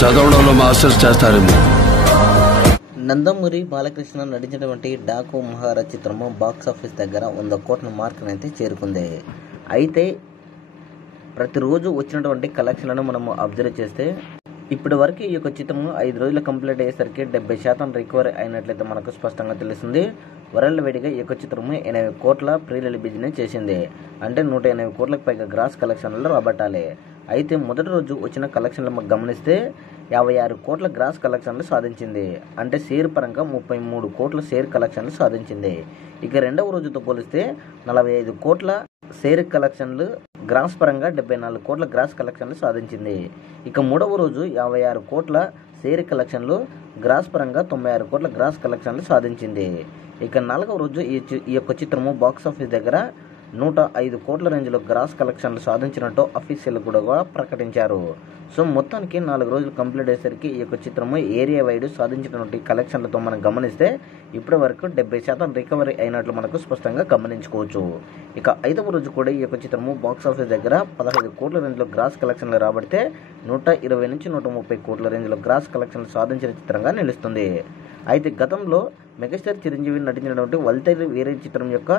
చదవడంలో masters చేస్తారేమో. నందమూరి బాలకృష్ణ నటించినటువంటి డాకు మహారాజ్ చిత్రము బాక్సాఫీస్ దగ్గర 100 కోట్ల మార్కును అయితే చేరుకుంది. అయితే ప్రతిరోజు వచ్చినటువంటి కలెక్షన్లను మనము అబ్జర్వ్ చేస్తే ఇప్పటి వరకు ఈ యొక్క చిత్రము 5 రోజులు కంప్లీట్ అయ్యేసరికి 70% రికవరీ అయినట్లయితే మనకు స్పష్టంగా తెలుస్తుంది. వరల్డ్ వైడ్గా ఈ యొక్క చిత్రము 80 కోట్ల ప్రీలీజ్ బిజినెస్ చేసింది. అంటే 180 కోట్లకు పైగా గ్రాస్ కలెక్షన్లు రాబట్టాలి. అయితే మొదటి రోజు వచ్చిన కలెక్షన్లు గమనిస్తే 56 కోట్ల గ్రాస్ కలెక్షన్లు సాధించింది. అంటే షేర్ పరంగా 33 కోట్ల షేర్ కలెక్షన్లు సాధించింది. ఇక రెండవ రోజుతో పోలిస్తే 45 కోట్ల షేర్ కలెక్షన్లు, గ్రాస్ పరంగా 74 కోట్ల గ్రాస్ కలెక్షన్లు సాధించింది. ఇక మూడవ రోజు 56 కోట్ల షేర్ కలెక్షన్లు, గ్రాస్ పరంగా 96 కోట్ల గ్రాస్ కలెక్షన్లు సాధించింది. ఇక నాలుగవ రోజు ఈ యొక్క చిత్రము బాక్సాఫీస్ దగ్గర 105 కోట్ల రేంజ్లో గ్రాస్ కలెక్షన్లు సాధించినట్టు అఫీషియల్ కూడా ప్రకటించారు. సో మొత్తానికి 4 రోజులు కంప్లీట్ అయ్యేసరికి ఈ యొక్క చిత్రము ఏరియా వైడ్ సాధించినటువంటి కలెక్షన్లతో మనం గమనిస్తే ఇప్పటి వరకు 70% రికవరీ అయినట్లు మనకు స్పష్టంగా గమనించుకోవచ్చు. ఇక 5వ రోజు కూడా ఈ యొక్క చిత్రము బాక్సాఫీస్ దగ్గర 15 కోట్ల రేంజ్లో గ్రాస్ కలెక్షన్లు రాబడితే 120 నుంచి 130 కోట్ల రేంజ్లో గ్రాస్ కలెక్షన్లు సాధించిన చిత్రంగా నిలుస్తుంది. అయితే గతంలో మెగాస్టార్ చిరంజీవి నటించినటువంటి వల్తేరు వీరే చిత్రం యొక్క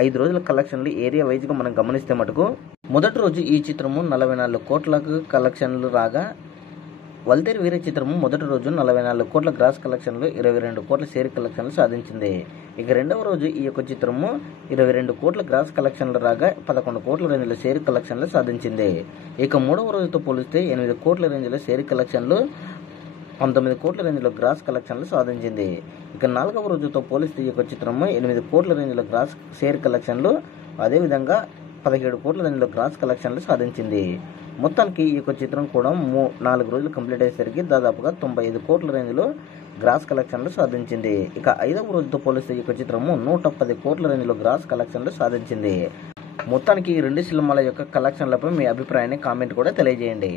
5 రోజుల కలెక్షన్లు ఏరియా వైజ్గా మనం గమనిస్తే మటుకు మొదటి రోజు ఈ చిత్రము 44 కోట్లకు కలెక్షన్లు రాగా, వల్తేరు వీరే చిత్రము మొదటి రోజు 44 కోట్ల గ్రాస్ కలెక్షన్లు, 22 కోట్ల షేర్ కలెక్షన్లు సాధించింది. ఇక రెండవ రోజు ఈ యొక్క చిత్రము 22 కోట్ల గ్రాస్ కలెక్షన్లు రాగా 11 కోట్ల రేంజ్ల షేర్ కలెక్షన్లు సాధించింది. ఇక మూడవ రోజుతో పోలిస్తే 8 కోట్ల రేంజ్ల షేర్ కలెక్షన్లు, 19 కోట్ల రేంజ్లో గ్రాస్ కలెక్షన్లు సాధించింది. ఇక నాలుగవ రోజుతో పోలిస్తే ఈ యొక్క చిత్రము 8 కోట్ల రేంజ్లో గ్రాస్ షేర్ కలెక్షన్లు, అదేవిధంగా 17 కోట్ల రేంజ్లో గ్రాస్ కలెక్షన్లు సాధించింది. మొత్తానికి ఈ యొక్క చిత్రం కూడా 4 రోజులు కంప్లీట్ అయ్యేసరికి దాదాపుగా 95 కోట్ల రేంజ్లో గ్రాస్ కలెక్షన్లు సాధించింది. ఇక 5వ రోజుతో పోలిస్తే ఈ యొక్క చిత్రము 110 కోట్ల రేంజ్లో గ్రాస్ కలెక్షన్లు సాధించింది. మొత్తానికి ఈ 2 సినిమాల యొక్క కలెక్షన్లపై మీ అభిప్రాయాన్ని కామెంట్ కూడా తెలియజేయండి.